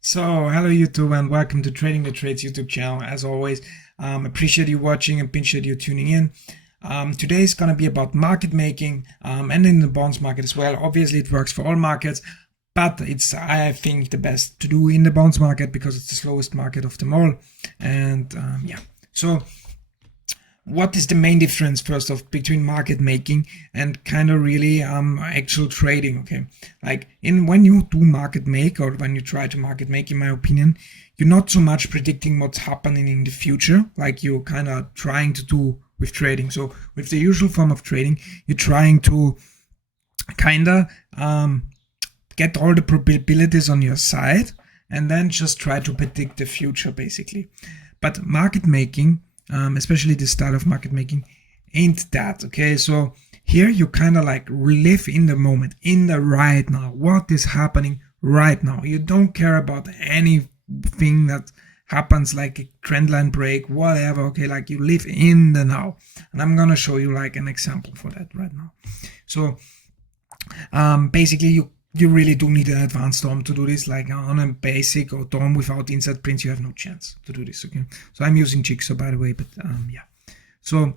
So, hello YouTube and welcome to Trading the Trades YouTube channel. As always, appreciate you watching and appreciate you tuning in. Today is going to be about market making and in the bonds market as well. Obviously, it works for all markets, but it's, I think, the best to do in the bonds market because it's the slowest market of them all. And yeah, so what is the main difference first of between market making and kind of really actual trading? Okay, like when you do market make or when you try to market make, in my opinion, you're not so much predicting what's happening in the future like you're kind of trying to do with trading. So with the usual form of trading, you're trying to kind of get all the probabilities on your side and then just try to predict the future basically. But market making, especially this style of market making, ain't that. Okay, so here you kind of like live in the moment, in the right now, what is happening right now. You don't care about anything that happens, like a trend line break, whatever. Okay, like you live in the now, and I'm gonna show you like an example for that right now. So basically you really do need an advanced DOM to do this. Like on a basic or DOM without inside prints, you have no chance to do this. Okay, so I'm using Jigsaw, by the way, but yeah. So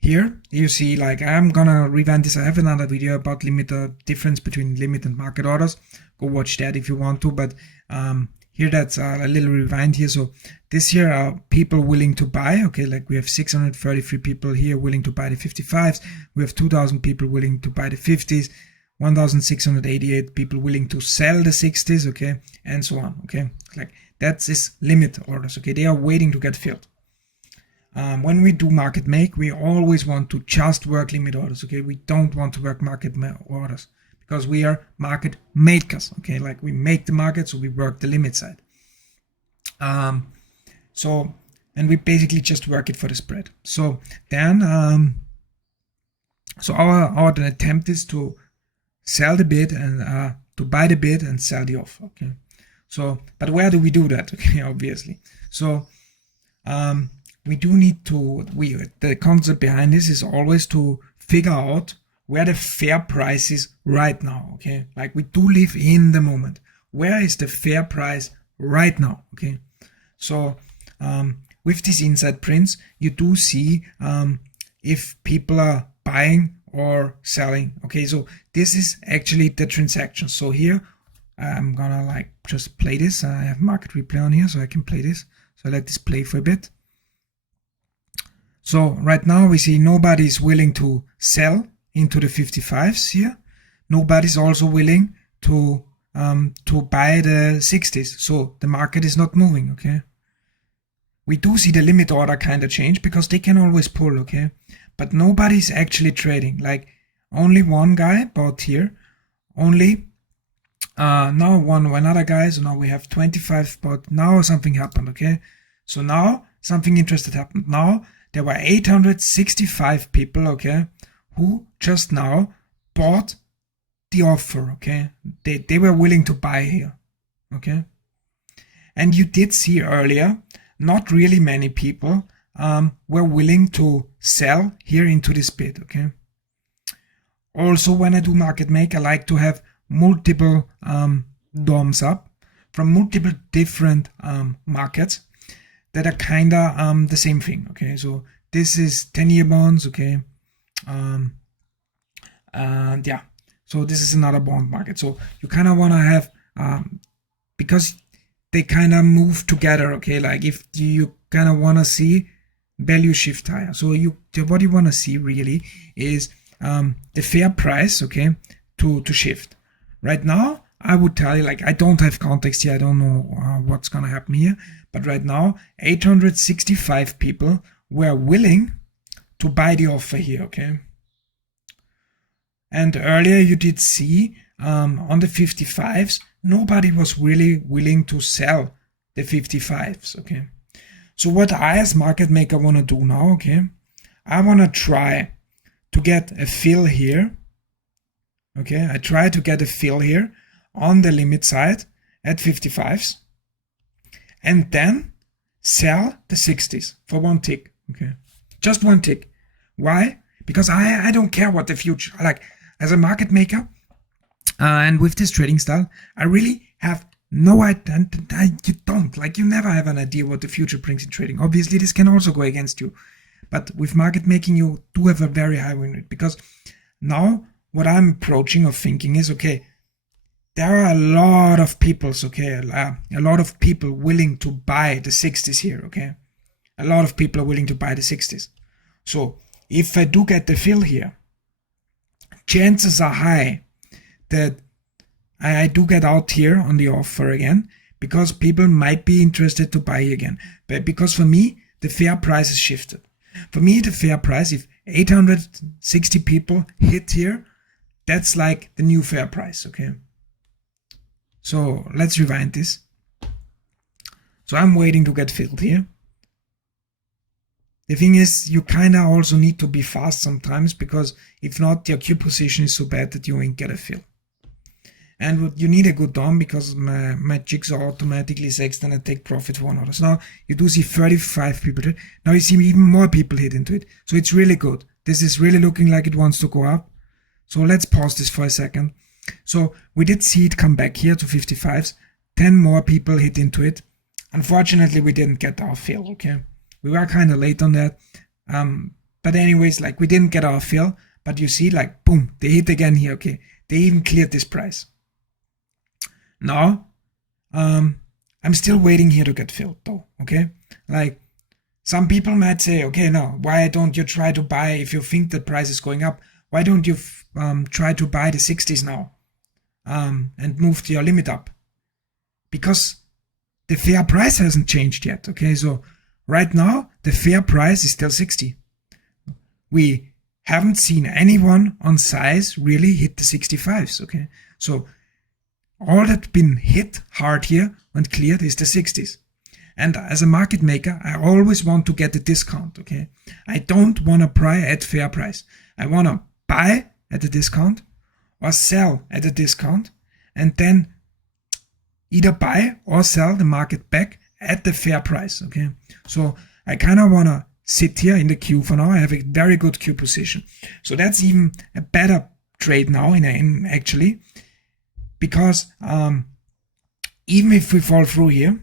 here you see, like, I'm gonna revamp this. I have another video about difference between limit and market orders. Go watch that if you want to. But here, that's a little rewind here. So this here are people willing to buy. Okay, like we have 633 people here willing to buy the 55s. We have 2,000 people willing to buy the 50s. 1,688 people willing to sell the 60s. Okay, and so on. Okay, like that is limit orders. Okay, they are waiting to get filled. When we do market make, we always want to just work limit orders. Okay, we don't want to work market orders, because we are market makers. Okay, like we make the market, so we work the limit side. So and we basically just work it for the spread. So then so our attempt is to sell the bid and to buy the bid and sell the offer. Okay, so but where do we do that? Okay, obviously. So we do need to, the concept behind this is always to figure out where the fair price is right now. Okay, like we do live in the moment. Where is the fair price right now? Okay, so with these inside prints, you do see if people are buying or selling. Okay, so this is actually the transaction. So here I'm gonna like just play this. I have market replay on here, so I can play this. So I let this play for a bit. So right now we see nobody's willing to sell into the 55s here. Nobody's also willing to buy the 60s. So the market is not moving. Okay, we do see the limit order kind of change because they can always pull. Okay, but nobody's actually trading. Like only one guy bought here. Only now another guy. So now we have 25 bought. Now something happened. Okay, so now something interesting happened. Now there were 865 people, okay, who just now bought the offer. Okay, they were willing to buy here. Okay, and you did see earlier, not really many people were willing to sell here into this bid. Okay, also when I do market make, I like to have multiple DOMs up from multiple different markets that are kind of the same thing. Okay, so this is 10-year bonds. Okay, and yeah, so this is another bond market. So you kind of want to have because they kind of move together. Okay, like if you kind of want to see value shift higher, so what you want to see really is the fair price, okay, to shift. Right now I would tell you, like, I don't have context here, I don't know what's gonna happen here, but right now 865 people were willing to buy the offer here. Okay, and earlier you did see on the 55s nobody was really willing to sell the 55s. Okay, so what I as market maker want to do now, okay, I want to try to get a fill here. Okay, I try to get a fill here on the limit side at 55s and then sell the 60s for one tick. Okay, just one tick. Why? Because I don't care what the future, like as a market maker and with this trading style, I really have no idea. You don't, like, you never have an idea what the future brings in trading. Obviously, this can also go against you. But with market making, you do have a very high win rate, because now what I'm approaching or thinking is, okay, there are a lot of people, okay, a lot of people willing to buy the 60s here, okay? A lot of people are willing to buy the 60s. So if I do get the fill here, chances are high that I do get out here on the offer again, because people might be interested to buy again. But because for me, the fair price is shifted. For me, the fair price, if 860 people hit here, that's like the new fair price, okay? So let's rewind this. So I'm waiting to get filled here. The thing is, you kind of also need to be fast sometimes, because if not, your Q position is so bad that you won't get a fill. And you need a good DOM, because my jigsaw automatically says then I take profit for 1 order. So now you do see 35 people hit. Now you see even more people hit into it. So it's really good. This is really looking like it wants to go up. So let's pause this for a second. So we did see it come back here to 55s. 10 more people hit into it. Unfortunately, we didn't get our fill, okay? We were kind of late on that. But anyways, like, we didn't get our fill. But you see, like, boom, they hit again here, okay? They even cleared this price. Now, I'm still waiting here to get filled though, okay? Like, some people might say, okay, no, why don't you try to buy, if you think the price is going up, why don't you try to buy the 60s now and move your limit up? Because the fair price hasn't changed yet, okay? So right now, the fair price is still 60. We haven't seen anyone on size really hit the 65s, okay? So all that's been hit hard here and cleared is the 60s. And as a market maker, I always want to get a discount, okay? I don't want to buy at fair price. I want to buy at a discount or sell at a discount, and then either buy or sell the market back at the fair price, okay? So I kind of want to sit here in the queue for now. I have a very good queue position. So that's even a better trade now in actually, because even if we fall through here,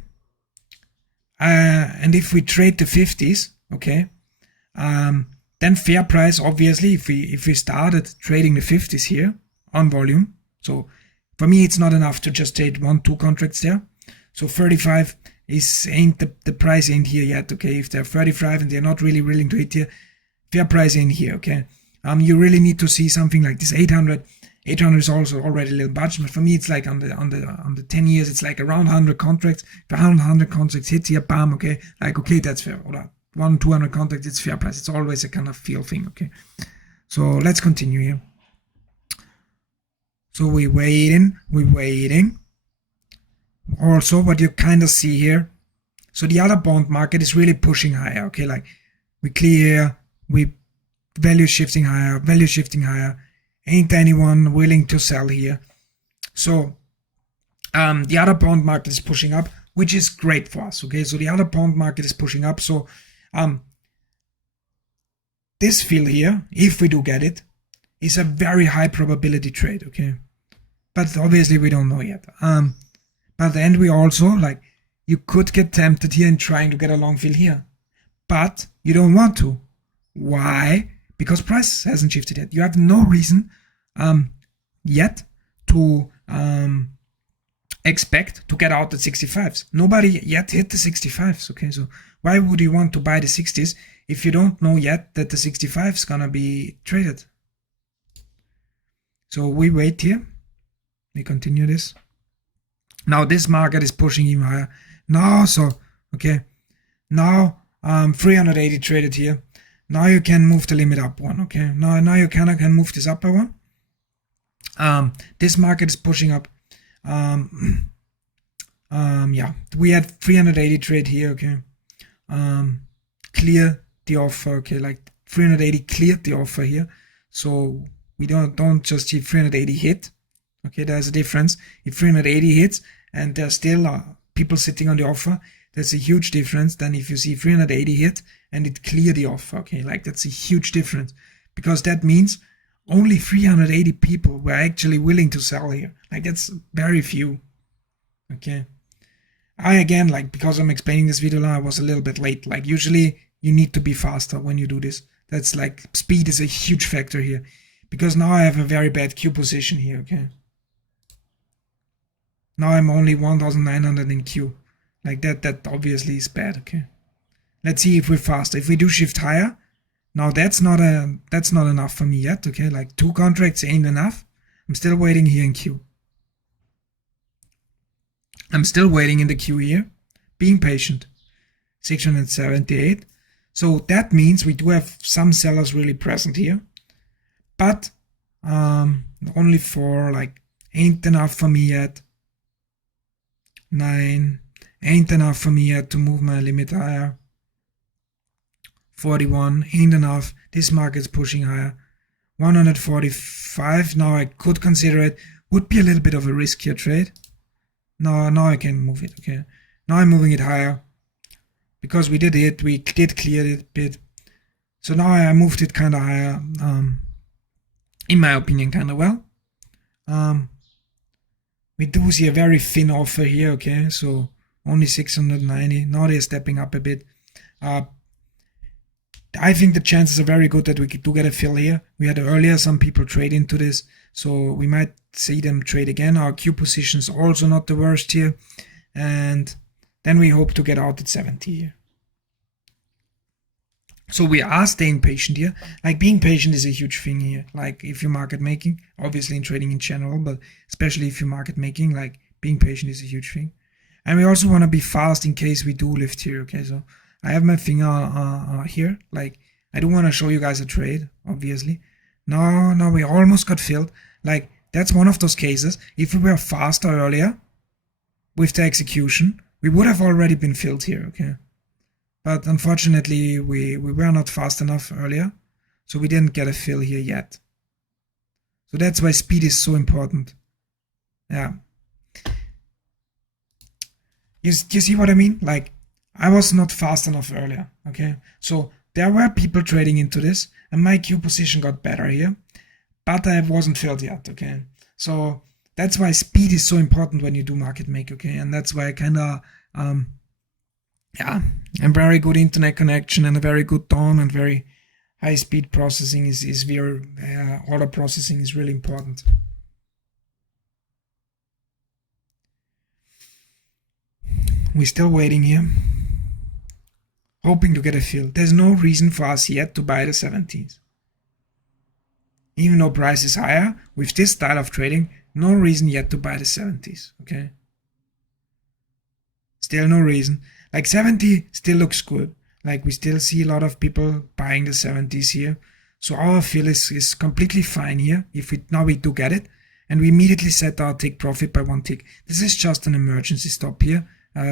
and if we trade the 50s, okay, then fair price, obviously, if we started trading the 50s here on volume, so for me it's not enough to just trade 1-2 contracts there. So 35 ain't the price ain't here yet, okay? If they're 35 and they're not really willing to hit here, fair price ain't here, okay? You really need to see something like this 800. 800 is also already a little budget, but for me it's like on the 10 years, it's like around 100 contracts. If 100 contracts hit here, bam, okay, like, okay, that's fair. Or 100-200 contracts, it's fair price. It's always a kind of feel thing, okay? So let's continue here. So we're waiting. Also, what you kind of see here, so the other bond market is really pushing higher, okay? Like, we clear, we value shifting higher. Ain't anyone willing to sell here. So the other bond market is pushing up, which is great for us, okay? So the other bond market is pushing up. So this fill here, if we do get it, is a very high probability trade, okay? But obviously we don't know yet. But then we also, like, you could get tempted here in trying to get a long fill here, but you don't want to. Why? Because price hasn't shifted yet. You have no reason yet to expect to get out at 65s. Nobody yet hit the 65s, okay? So why would you want to buy the 60s if you don't know yet that the 65 is gonna be traded? So we wait here. We continue this. Now this market is pushing even higher. Now, so, okay. Now 380 traded here. Now you can move the limit up one, okay? Now you can move this up by one. This market is pushing up. Yeah, we had 380 trade here, okay? Clear the offer, okay? Like 380 cleared the offer here. So we don't just see 380 hit, okay? There's a difference. If 380 hits and there's still people sitting on the offer, that's a huge difference than if you see 380 hit and it clear the offer, okay? Like, that's a huge difference, because that means only 380 people were actually willing to sell here. Like, that's very few. Okay. Again, like, because I'm explaining this video now, I was a little bit late. Like, usually you need to be faster when you do this. That's like, speed is a huge factor here, because now I have a very bad Q position here. Okay. Now I'm only 1900 in Q. Like that obviously is bad. Okay. Let's see if we're faster. If we do shift higher, now that's not enough for me yet. Okay. Like 2 contracts ain't enough. I'm still waiting here in Q. I'm still waiting in the queue here, being patient. 678. So that means we do have some sellers really present here, but only 4, like, ain't enough for me yet. 9 ain't enough for me yet to move my limit higher. 41 ain't enough. This market's pushing higher. 145, now I could consider it. Would be a little bit of a riskier trade. Now I can move it. Okay, now I'm moving it higher because we did clear it a bit. So now I moved it kind of higher, in my opinion, kind of well. We do see a very thin offer here. Okay, so only 690. Now they're stepping up a bit. I think the chances are very good that we do get a fill here. We had earlier some people trade into this, so we might see them trade again. Our Q position is also not the worst here, and then we hope to get out at 70 here. So we are staying patient here. Like, being patient is a huge thing here. Like, if you're market making, obviously in trading in general, but especially if you're market making, like, being patient is a huge thing. And we also want to be fast in case we do lift here. Okay, so I have my finger here. Like, I do want to show you guys a trade, obviously. No, we almost got filled. Like, that's one of those cases. If we were faster earlier with the execution, we would have already been filled here, okay? But unfortunately, we were not fast enough earlier, so we didn't get a fill here yet. So that's why speed is so important. Yeah. You see what I mean? Like, I was not fast enough earlier, okay? So there were people trading into this, and my Q position got better here, but I wasn't filled yet, okay? So that's why speed is so important when you do market make, okay? And that's why I kind of, a very good internet connection and a very good DOM and very high speed processing is very, order processing is really important. We're still waiting here, hoping to get a fill. There's no reason for us yet to buy the 70s. Even though price is higher, with this style of trading, no reason yet to buy the 70s, okay? Still no reason. Like, 70 still looks good. Like, we still see a lot of people buying the 70s here. So our fill is completely fine here. If we do get it, and we immediately set our take profit by 1 tick. This is just an emergency stop here.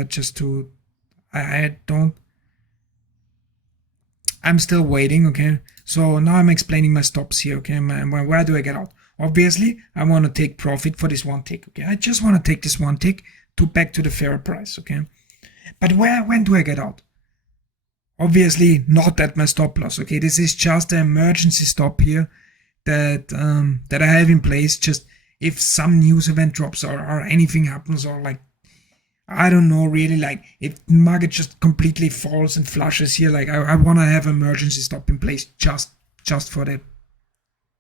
Just to, I'm still waiting, okay? So now I'm explaining my stops here, okay? Where do I get out? Obviously, I want to take profit for this 1 tick, okay? I just want to take this 1 tick back to the fair price, okay? But when do I get out? Obviously, not at my stop loss, okay? This is just an emergency stop here that I have in place, just if some news event drops or anything happens, or like, I don't know, really, like, if the market just completely falls and flushes here, like, I want to have emergency stop in place just for that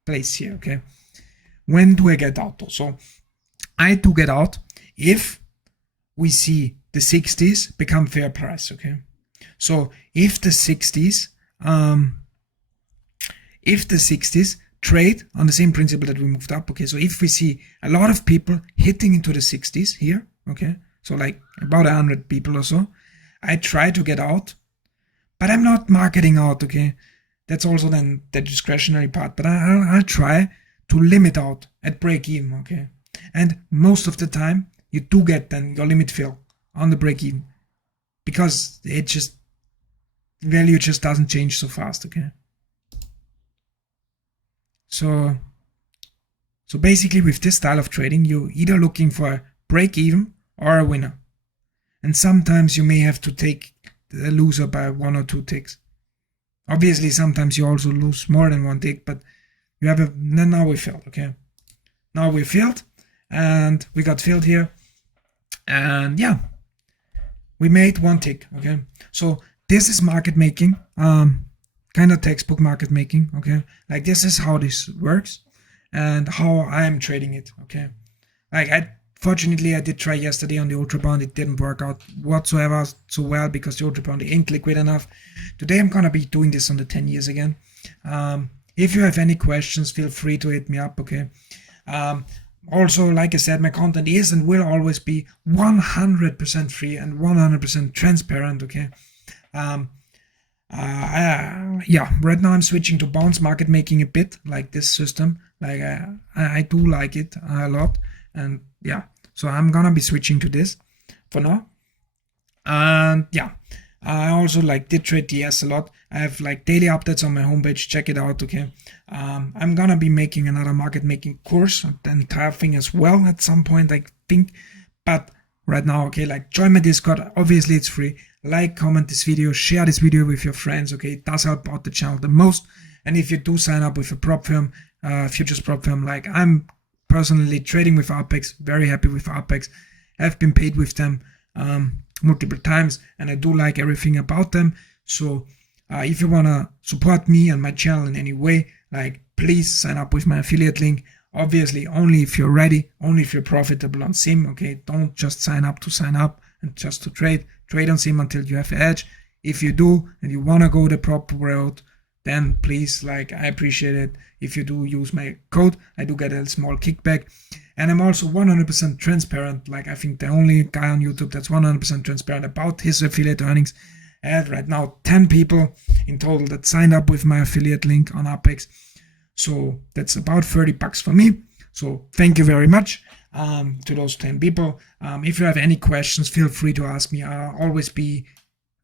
place here, okay? When do I get out though? So I do get out if we see the 60s become fair price, okay? So if the 60s trade on the same principle that we moved up, okay? So if we see a lot of people hitting into the 60s here, okay? So like about 100 people or so, I try to get out, but I'm not marketing out, okay? That's also then the discretionary part, but I'll try to limit out at break even, okay? And most of the time, you do get then your limit fill on the break even, because value just doesn't change so fast, okay? So basically with this style of trading, you're either looking for a break even or a winner. And sometimes you may have to take the loser by 1 or 2 ticks. Obviously, sometimes you also lose more than 1 tick, but you have now we failed, okay? Now we failed, and we got filled here. And yeah, we made one tick. Okay, so this is market making, kind of textbook market making. Okay, like this is how this works and how I'm trading it. Okay, like fortunately I did try yesterday on the ultra bond. It didn't work out whatsoever so well because the ultra bond ain't liquid enough. Today I'm gonna be doing this on the 10 years again. If you have any questions, feel free to hit me up. Okay. Also, like I said, my content is and will always be 100% free and 100% transparent. Okay. Yeah, right now I'm switching to bonds market making a bit, like this system. Like I do like it a lot, and yeah, so I'm gonna be switching to this for now. And yeah, I also like did trade DS a lot. I have like daily updates on my homepage. Check it out. Okay. I'm gonna be making another market making course, the entire thing as well at some point, I think. But right now, okay, like join my Discord. Obviously, it's free. Like, comment this video, share this video with your friends. Okay, it does help out the channel the most. And if you do sign up with a prop firm, futures prop firm, like I'm personally trading with Apex, very happy with Apex. I've been paid with them multiple times, and I do like everything about them. So if you wanna support me and my channel in any way, like please sign up with my affiliate link. Obviously, only if you're ready, only if you're profitable on Sim. Okay, don't just sign up to sign up and just to trade. Trade on Sim until you have edge. If you do and you wanna go the proper route, then please, like, I appreciate it if you do use my code. I do get a small kickback. And I'm also 100% transparent. Like, I think the only guy on YouTube that's 100% transparent about his affiliate earnings. I have right now 10 people in total that signed up with my affiliate link on Apex. So that's about $30 for me. So thank you very much to those 10 people. If you have any questions, feel free to ask me. I'll always be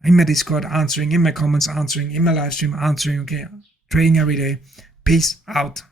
in my Discord answering, in my comments answering, in my live stream answering. Okay, trading every day. Peace out.